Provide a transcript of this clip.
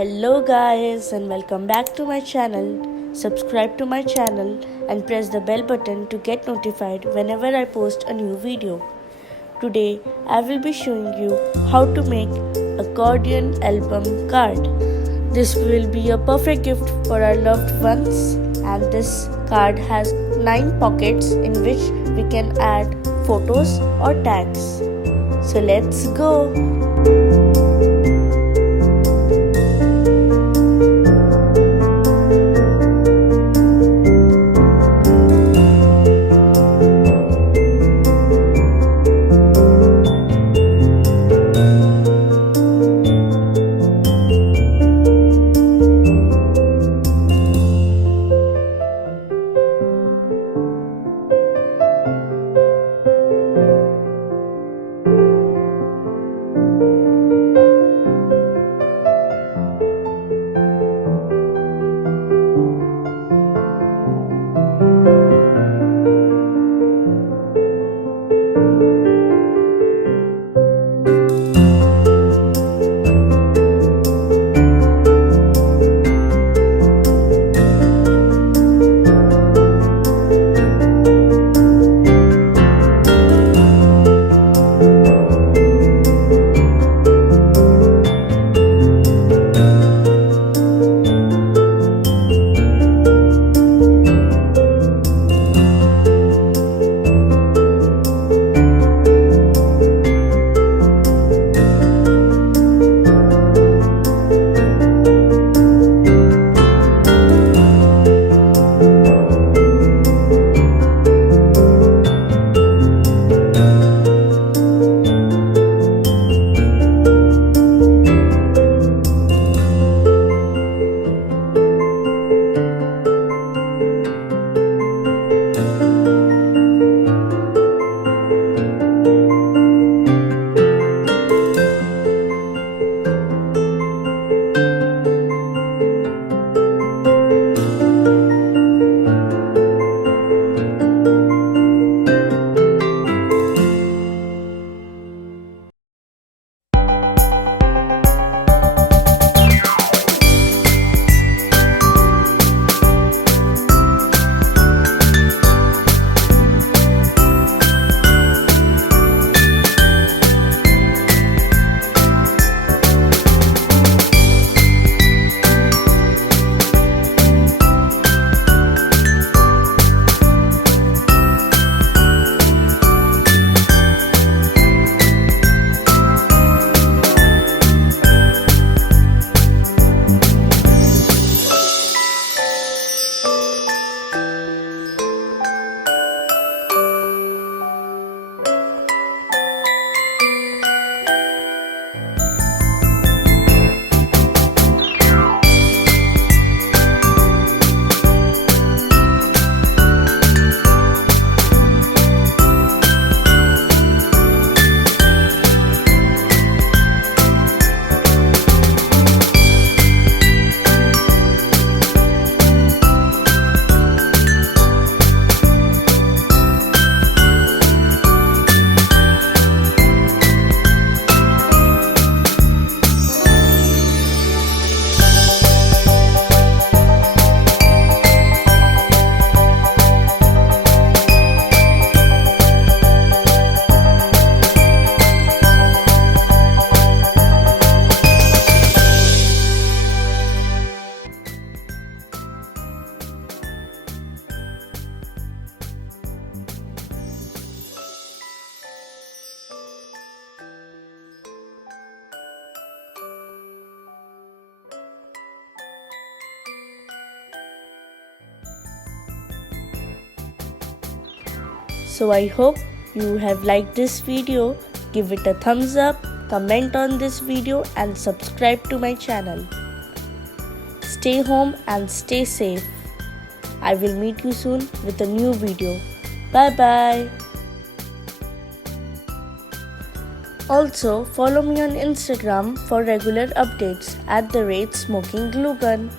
Hello guys and welcome back to my channel. Subscribe to my channel and press the bell button to get notified whenever I post a new video. Today I will be showing you how to make accordion album card. This will be a perfect gift for our loved ones, and this card has 9 pockets in which we can add photos or tags. So let's go! So I hope you have liked this video. Give it a thumbs up, comment on this video and subscribe to my channel. Stay home and stay safe. I will meet you soon with a new video. Bye bye. Also follow me on Instagram for regular updates @SmokingGlueGun.